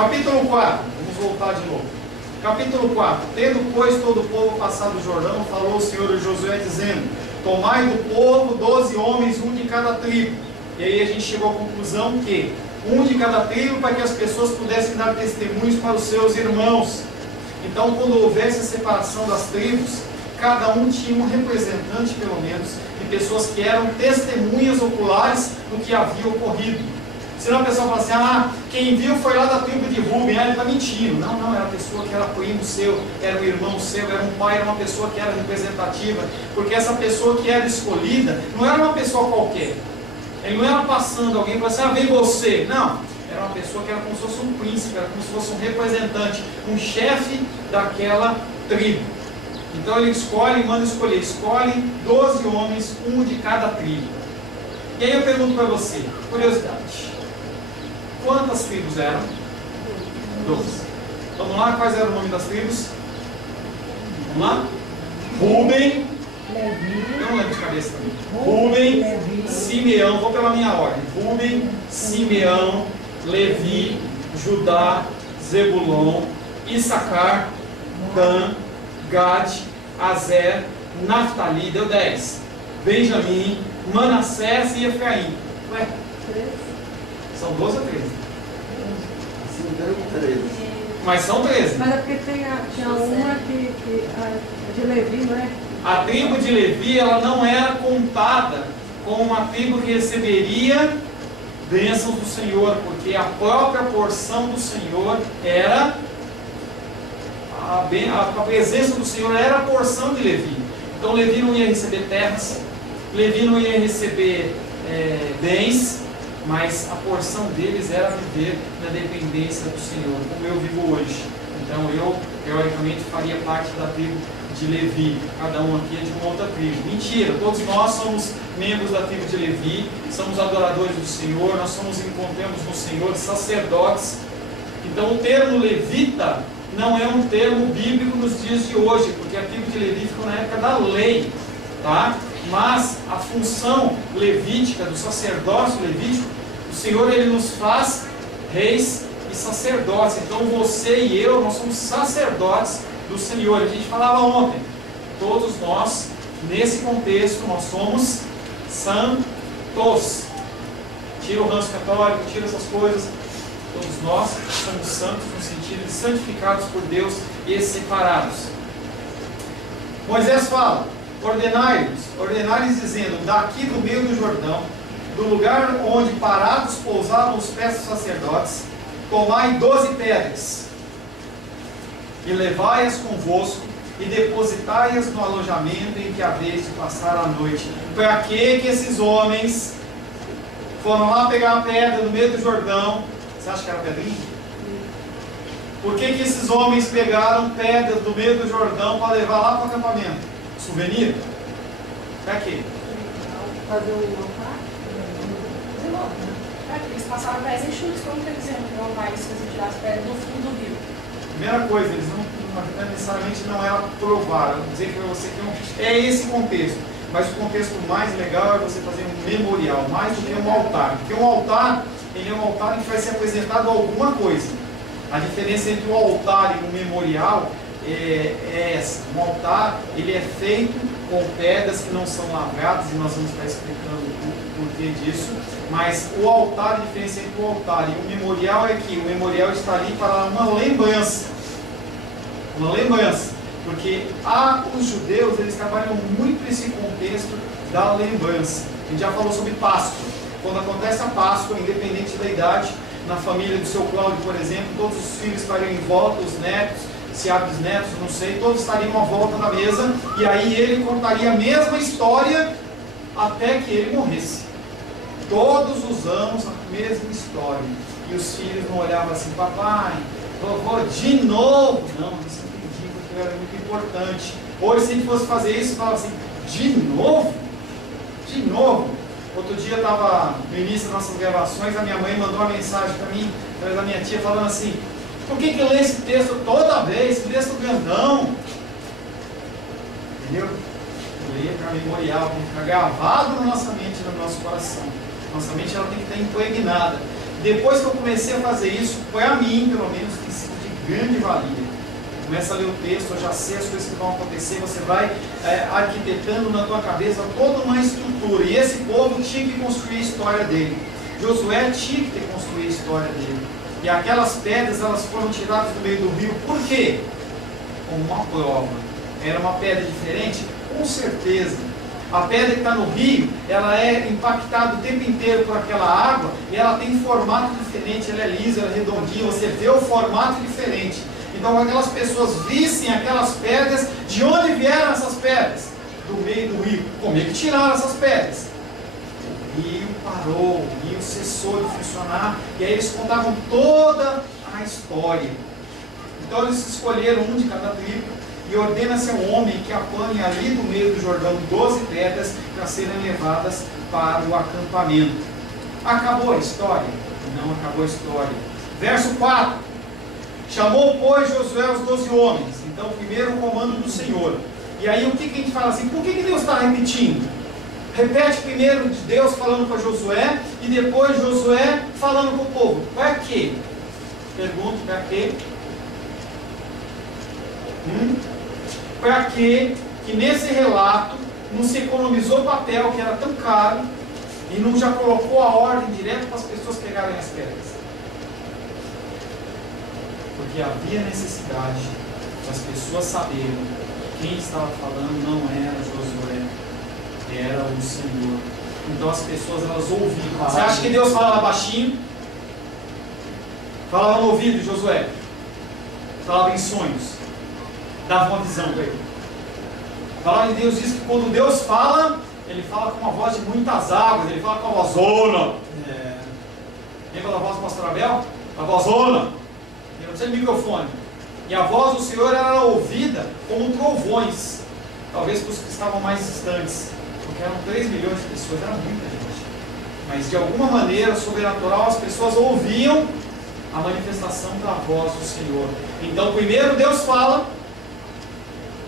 Capítulo 4, vamos voltar de novo. Capítulo 4. Tendo, pois, todo o povo passado o Jordão, falou o Senhor a Josué, dizendo: tomai do povo 12 homens, um de cada tribo. E aí a gente chegou à conclusão que um de cada tribo, para que as pessoas pudessem dar testemunhos para os seus irmãos. Então, quando houvesse a separação das tribos, cada um tinha um representante, pelo menos, de pessoas que eram testemunhas oculares do que havia ocorrido. Senão a pessoa fala assim: ah, quem viu foi lá da tribo de Rubem, ele está mentindo. Não, não, era uma pessoa que era primo seu, era um irmão seu, era um pai, era uma pessoa que era representativa, porque essa pessoa que era escolhida não era uma pessoa qualquer. Ele não era passando alguém para assim: ah, vem você. Não, era uma pessoa que era como se fosse um príncipe, era como se fosse um representante, um chefe daquela tribo. Então ele escolhe, manda escolher, escolhe 12 homens, um de cada tribo. E aí eu pergunto para você, curiosidade, quantas tribos eram? 12. Vamos lá, quais eram o nome das tribos? Vamos lá? Rubem, eu não lembro de cabeça também. Rubem, Simeão, vou pela minha ordem. Rubem, Simeão, Levi, Judá, Zebulon, Issacar, Dan, Gad, Azer, Naftali, deu 10. Benjamim, Manassés e Efraim. Ué? 13. São 12 ou 13? Sim, deu 13. Mas são 13. Mas é porque tinha uma que de Levi, não é? A tribo de Levi, ela não era contada como uma tribo que receberia bênçãos do Senhor, porque a própria porção do Senhor era a presença do Senhor, era a porção de Levi. Então Levi não ia receber terras, Levi não ia receber bens, mas a porção deles era viver na dependência do Senhor, como eu vivo hoje. Então eu, teoricamente, faria parte da tribo de Levi. Cada um aqui é de uma outra tribo. Mentira, todos nós somos membros da tribo de Levi, somos adoradores do Senhor, nós encontramos no Senhor sacerdotes. Então o termo levita não é um termo bíblico nos dias de hoje, porque a tribo de Levi ficou na época da lei, tá? Mas a função levítica, do sacerdócio levítico, o Senhor, ele nos faz reis e sacerdotes. Então você e eu, nós somos sacerdotes do Senhor. A gente falava ontem, todos nós, nesse contexto, nós somos santos. Tira o ranço católico, tira essas coisas. Todos nós somos santos no sentido de santificados por Deus e separados. Moisés fala: ordenai-lhes dizendo, daqui do meio do Jordão, do lugar onde parados pousavam os pés dos sacerdotes, tomai 12 pedras e levai-as convosco e depositai-as no alojamento em que haveis de passar a noite. Para que esses homens foram lá pegar a pedra no meio do Jordão? Você acha que era pedrinha? Por que esses homens pegaram pedras do meio do Jordão para levar lá para o acampamento? Souvenir? Para quê? Fazer um altar? Eles passaram 10 enxutos, como que eles iam provar isso se eles tirassem as pedras do fundo do rio? Primeira coisa, eles não necessariamente não era provar, eu vou dizer para você que não é esse contexto, mas o contexto mais legal é você fazer um memorial, mais do que um altar, porque um altar, ele é um altar em que vai ser apresentado alguma coisa. A diferença entre o altar e o memorial é essa. Um altar, ele é feito com pedras que não são lavradas, e nós vamos estar explicando o porquê disso, mas o altar, a diferença entre o altar e o memorial é que o memorial está ali para uma lembrança, porque os judeus, eles trabalham muito nesse contexto da lembrança. A gente já falou sobre Páscoa. Quando acontece a Páscoa, independente da idade, na família do seu Cláudio, por exemplo, todos os filhos estariam em volta, os netos, se há bisnetos, não sei, todos estariam à volta da mesa, e aí ele contaria a mesma história até que ele morresse. Todos os anos a mesma história. E os filhos não olhavam assim: papai, vovô, de novo? Não, isso entendi, porque era muito importante. Hoje, se ele fosse fazer isso, falava assim: de novo? De novo? Outro dia eu estava no início das nossas gravações, a minha mãe mandou uma mensagem para mim, através da minha tia, falando assim: por que eu leio esse texto toda vez, esse texto grandão? Entendeu? Leia para memorial, tem que ficar gravado na nossa mente, no nosso coração. Nossa mente, ela tem que estar impregnada. Depois que eu comecei a fazer isso, para mim, pelo menos, tem sido de grande valia. Começa a ler o texto, eu já sei as coisas que vão acontecer, você vai arquitetando na tua cabeça toda uma estrutura. E esse povo tinha que construir a história dele. Josué tinha que ter construído a história dele. E aquelas pedras, elas foram tiradas do meio do rio. Por quê? Como uma prova. Era uma pedra diferente? Com certeza. A pedra que está no rio, ela é impactada o tempo inteiro por aquela água e ela tem formato diferente, ela é lisa, ela é redondinha, você vê o formato diferente. Então, aquelas pessoas vissem aquelas pedras, de onde vieram essas pedras? Do meio do rio. Como é que tiraram essas pedras? O rio parou, o rio cessou de funcionar, e aí eles contavam toda a história. Então, eles escolheram um de cada tribo, e ordena-se ao homem que apanhe ali do meio do Jordão 12 pedras para serem levadas para o acampamento. Acabou a história? Não acabou a história. Verso 4. Chamou, pois, Josué os 12 homens. Então, primeiro o comando do Senhor. E aí o que a gente fala assim? Por que Deus está repetindo? Repete primeiro de Deus falando para Josué e depois Josué falando para o povo. Para quê? Pergunto, para quê? Para que nesse relato não se economizou papel que era tão caro e não já colocou a ordem direto para as pessoas pegarem as pedras? Porque havia necessidade das pessoas saberem que quem estava falando não era Josué, era o Senhor. Então as pessoas, elas ouviam. Você acha que Deus falava baixinho? Falava no ouvido de Josué, falava em sonhos, dava uma visão para ele. A palavra de Deus diz que quando Deus fala, ele fala com uma voz de muitas águas, ele fala com a vozona. Lembra da voz do pastor Abel? A vozona. Ele não precisa de microfone. E a voz do Senhor era ouvida como trovões, talvez para os que estavam mais distantes, porque eram 3 milhões de pessoas, era muita gente. Mas de alguma maneira sobrenatural as pessoas ouviam a manifestação da voz do Senhor. Então primeiro Deus fala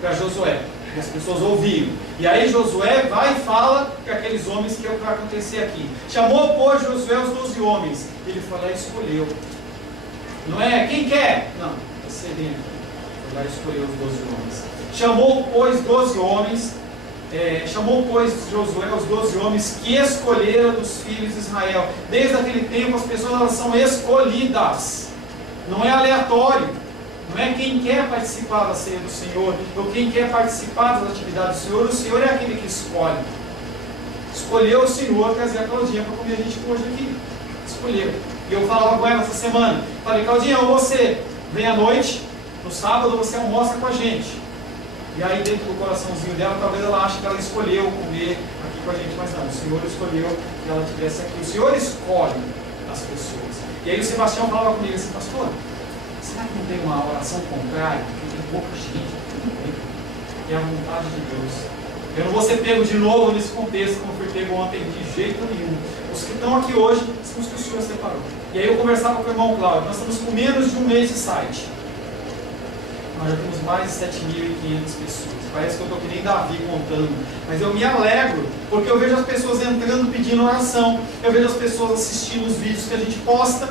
para Josué, e as pessoas ouviam. E aí Josué vai e fala para aqueles homens que é o que vai acontecer aqui. Chamou, pois, Josué os 12 homens. Ele foi lá e escolheu. Não é quem quer? Não, você dentro. Foi lá e escolheu os 12 homens. Chamou, pois, 12 homens. Chamou, pois, Josué os 12 homens que escolheram dos filhos de Israel. Desde aquele tempo as pessoas, elas são escolhidas. Não é aleatório. Não é quem quer participar da ceia do Senhor, ou quem quer participar das atividades do Senhor. O Senhor é aquele que escolhe. Escolheu o Senhor trazer a Claudinha para comer a gente hoje aqui. Escolheu. E eu falava com ela essa semana. Falei, Claudinha, ou você vem à noite, no sábado, ou você almoça com a gente. E aí dentro do coraçãozinho dela, talvez ela ache que ela escolheu comer aqui com a gente, mas não. O Senhor escolheu que ela estivesse aqui. O Senhor escolhe as pessoas. E aí o Sebastião falava comigo assim, pastor, será que não tem uma oração contrária? Porque tem pouca gente. É a vontade de Deus. Eu não vou ser pego de novo nesse contexto, como fui pego ontem, de jeito nenhum. Os que estão aqui hoje são os que o Senhor separou. E aí eu conversava com o irmão Cláudio. Nós estamos com menos de um mês de site. Nós já temos mais de 7.500 pessoas. Parece que eu estou que nem Davi contando. Mas eu me alegro, porque eu vejo as pessoas entrando pedindo oração. Eu vejo as pessoas assistindo os vídeos que a gente posta.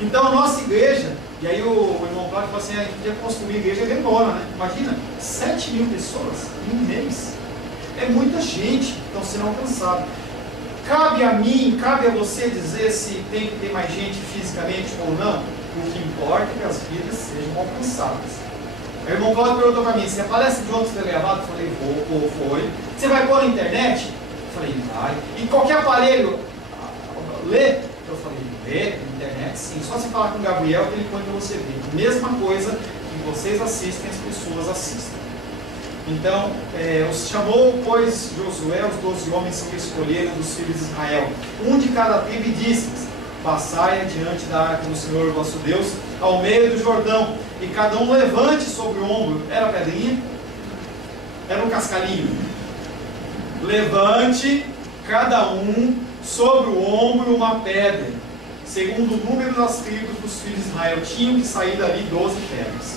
Então a nossa igreja, e aí o irmão Cláudio falou assim, a gente podia construir a igreja e demora, né? Imagina, 7.000 pessoas em um mês. É muita gente que estão sendo alcançada. Cabe a mim, cabe a você dizer se tem que ter mais gente fisicamente ou não. O que importa é que as vidas sejam alcançadas. O irmão Cláudio perguntou para mim, você aparece de outros telegravados? Eu falei, vou, foi. Você vai pôr na internet? Eu falei, vai. E qualquer aparelho lê? Eu falei, lê na internet sim. Só se falar com o Gabriel que ele põe para você ver. Mesma coisa que vocês assistem, as pessoas assistem. Então, os chamou, pois, Josué, os 12 homens que escolheram dos filhos de Israel, um de cada tribo, e disse-lhes, passai adiante da arca do Senhor vosso Deus, ao meio do Jordão, e cada um levante sobre o ombro. Era pedrinha? Era um cascalhinho? Levante cada um sobre o ombro uma pedra, segundo o número das tribos dos filhos de Israel. Tinham que sair dali 12 pedras,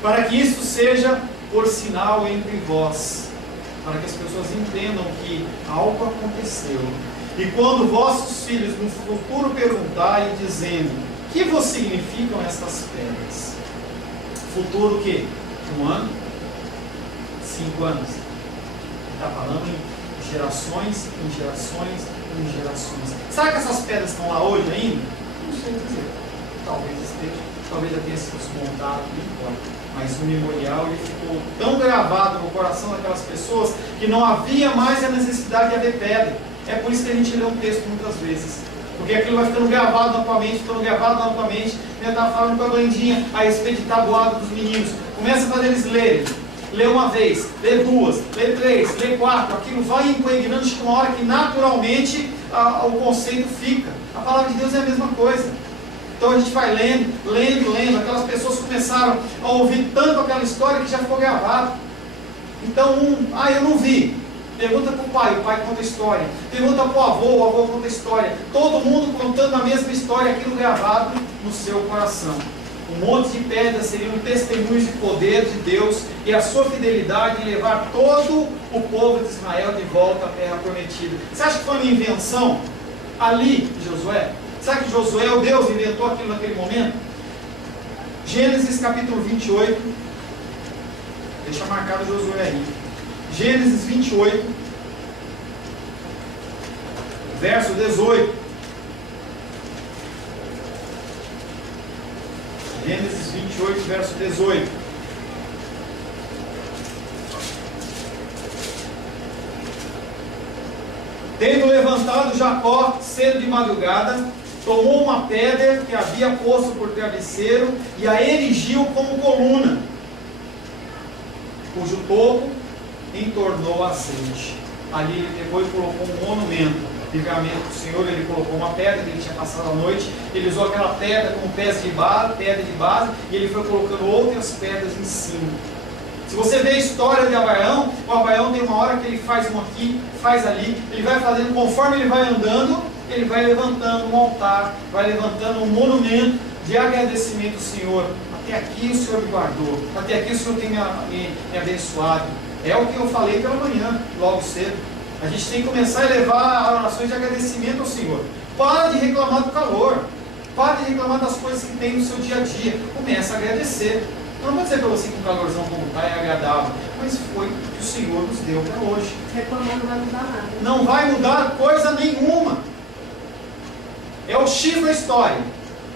para que isso seja por sinal entre vós, para que as pessoas entendam que algo aconteceu. E quando vossos filhos no futuro perguntarem, dizendo: que vos significam estas pedras? Futuro o quê? 1 ano? 5 anos? Está falando em gerações, em gerações, em gerações. Será que essas pedras estão lá hoje ainda? Não sei dizer. Talvez esteja, talvez já tenha sido desmontado, não importa. Mas o memorial ele ficou tão gravado no coração daquelas pessoas que não havia mais a necessidade de haver pedra. É por isso que a gente lê um texto muitas vezes. Porque aquilo vai ficando gravado na tua mente, ficando gravado na tua mente. Eu estava falando com a Glendinha a respeito de tabuado dos meninos. Começa a fazer eles lerem. Lê uma vez, lê 2, lê 3, lê 4. Aquilo vai impregnando de uma hora que naturalmente o conceito fica. A palavra de Deus é a mesma coisa. Então a gente vai lendo, lendo, lendo. Aquelas pessoas começaram a ouvir tanto aquela história que já ficou gravado. Então eu não vi. Pergunta para o pai conta a história. Pergunta para o avô conta a história. Todo mundo contando a mesma história, aquilo gravado no seu coração. Um monte de pedras seriam testemunhos de poder de Deus e a sua fidelidade em levar todo o povo de Israel de volta à terra prometida. Você acha que foi uma invenção ali de Josué? Será que Josué, o Deus, inventou aquilo naquele momento? Gênesis capítulo 28. Deixa marcado Josué aí. Gênesis 28, verso 18. Gênesis 28, verso 18. Tendo levantado Jacó cedo de madrugada, tomou uma pedra que havia posto por travesseiro e a erigiu como coluna, cujo topo entornou azeite. Ali ele pegou e colocou um monumento. Livramento do Senhor, ele colocou uma pedra que ele tinha passado a noite, ele usou aquela pedra como pedra de base, e ele foi colocando outras pedras em cima. Se você vê a história de Abraão, o Abraão tem uma hora que ele faz um aqui, faz ali, ele vai fazendo, conforme ele vai andando, ele vai levantando um altar, vai levantando um monumento de agradecimento ao Senhor. Até aqui o Senhor me guardou, até aqui o Senhor tem me abençoado. É o que eu falei pela manhã, logo cedo. A gente tem que começar a levar orações de agradecimento ao Senhor. Para de reclamar do calor. Para de reclamar das coisas que tem no seu dia a dia. Começa a agradecer. Eu não vou dizer para você que um calorzão como está é agradável, mas foi o que o Senhor nos deu para hoje. Reclamar não vai mudar nada. Não vai mudar coisa nenhuma. É o X da história.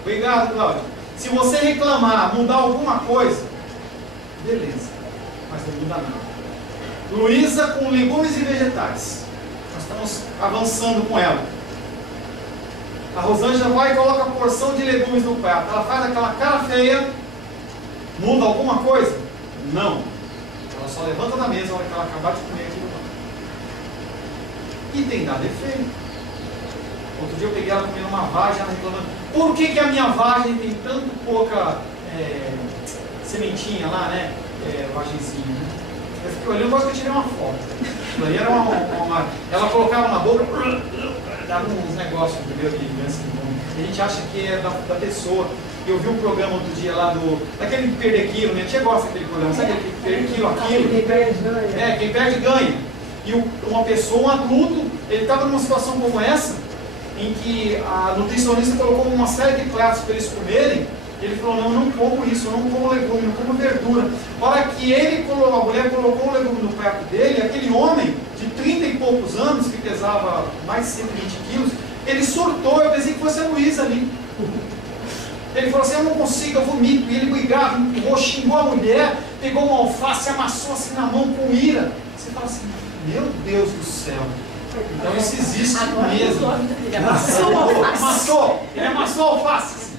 Obrigado, Cláudio. Se você reclamar, mudar alguma coisa, beleza. Mas não muda nada. Luísa com legumes e vegetais. Nós estamos avançando com ela. A Rosângela vai e coloca a porção de legumes no prato. Ela faz aquela cara feia. Muda alguma coisa? Não. Ela só levanta da mesa na hora que ela acabar de comer aquilo. E tem dado efeito. Outro dia eu peguei ela comendo uma vagem, ela reclamando: por que a minha vagem tem tanto pouca sementinha lá, né? Vagenzinha, né? Eu fiquei olhando, quase que eu tirei uma foto. Daí era ela colocava na boca, dava uns negócios, entendeu? A gente acha que é da pessoa. Eu vi um programa outro dia lá daquele perder quilo, né? A gente gosta daquele programa, sabe aquele perder quilo, aquilo? Quem perde ganha. Quem perde ganha. E uma pessoa, um adulto, ele estava numa situação como essa, em que a nutricionista colocou uma série de pratos para eles comerem. Ele falou: não, eu não como isso, eu não como legume, não como verdura. A hora que a mulher colocou o legume no prato dele, aquele homem de 30 e poucos anos, que pesava mais de 120 quilos, ele surtou. Eu pensei que fosse a Luísa ali. Ele falou assim: eu não consigo, eu vomito. E ele brigava, xingou a mulher, pegou uma alface, amassou assim na mão com ira. Você fala assim: meu Deus do céu. Então isso existe mesmo. Ele amassou a alface.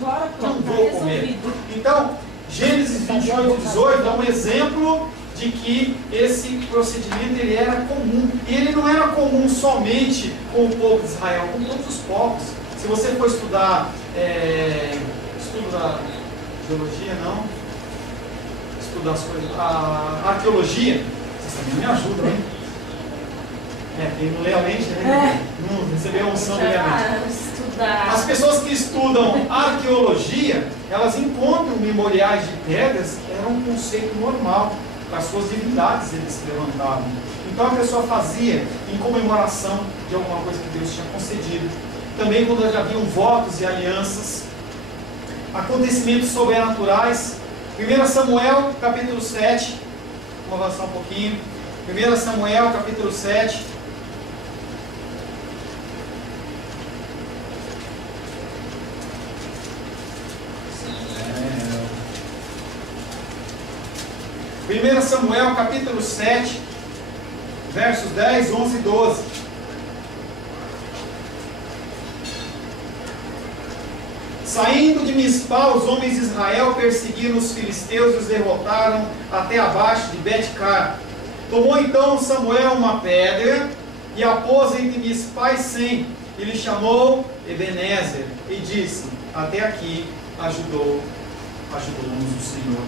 Não vou comer. Então, Gênesis 28, 18 é um exemplo de que esse procedimento ele era comum. E ele não era comum somente com o povo de Israel, com todos os povos. Se você for estudar estudo da geologia, não, estudar as coisas, a arqueologia, vocês também me ajudam, hein? Quem não lê a mente, né? Não recebeu a unção de ler a mente. As pessoas que estudam arqueologia, elas encontram memoriais de pedras que era um conceito normal. para as suas divindades eles se levantavam. Então a pessoa fazia em comemoração de alguma coisa que Deus tinha concedido. Também quando já haviam votos e alianças, acontecimentos sobrenaturais. 1 Samuel capítulo 7, vamos avançar um pouquinho. 1 Samuel capítulo 7. Primeira Samuel capítulo 7, versos 10, 11 e 12. Saindo de Mispá, os homens de Israel perseguiram os filisteus e os derrotaram até abaixo de Bet-car. Tomou então Samuel uma pedra e a pôs entre Mispá e Sem, e lhe chamou Ebenezer, e disse: até aqui ajudou-nos o Senhor.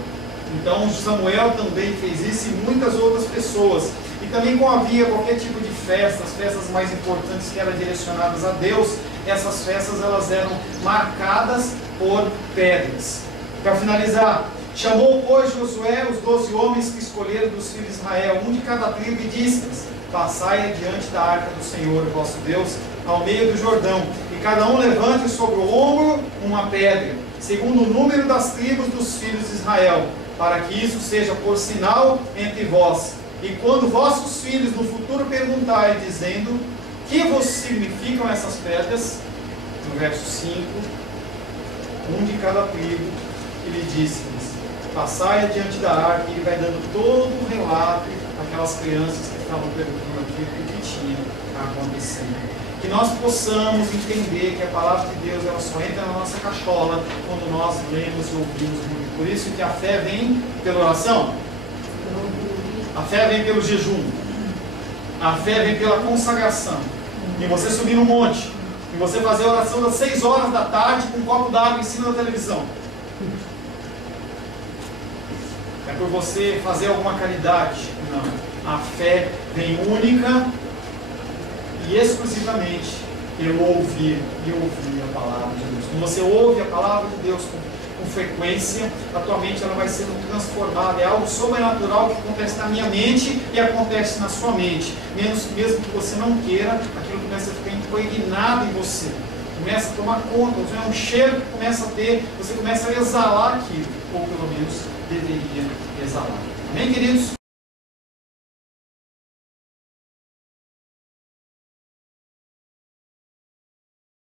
Então Samuel também fez isso e muitas outras pessoas. E também quando havia qualquer tipo de festa, as festas mais importantes que eram direcionadas a Deus, essas festas elas eram marcadas por pedras. Para finalizar, chamou, pois, Josué os 12 homens que escolheram dos filhos de Israel, um de cada tribo, e disse-lhes: passai adiante da arca do Senhor, vosso Deus, ao meio do Jordão, e cada um levante sobre o ombro uma pedra, segundo o número das tribos dos filhos de Israel, para que isso seja por sinal entre vós. E quando vossos filhos no futuro perguntarem, dizendo: que vos significam essas pedras? No verso 5, um de cada tribo, ele disse-lhes: passai adiante da arca, e ele vai dando todo o relato daquelas crianças que estavam perguntando aqui o que tinha acontecendo. Que nós possamos entender que a palavra de Deus ela só entra na nossa cachola quando nós lemos e ouvimos muito. Por isso que a fé vem pela oração, a fé vem pelo jejum, a fé vem pela consagração. E você subir no monte, e você fazer a oração das 6 horas da tarde com um copo d'água em cima da televisão. É por você fazer alguma caridade? Não. A fé vem única e exclusivamente pelo ouvir e ouvir a palavra de Deus. Quando você ouve a palavra de Deus com frequência, a tua mente ela vai sendo transformada. É algo sobrenatural que acontece na minha mente e acontece na sua mente. Mesmo que você não queira, aquilo começa a ficar impregnado em você. Começa a tomar conta, é um cheiro que começa a ter, você começa a exalar aquilo, ou pelo menos deveria exalar. Amém, queridos?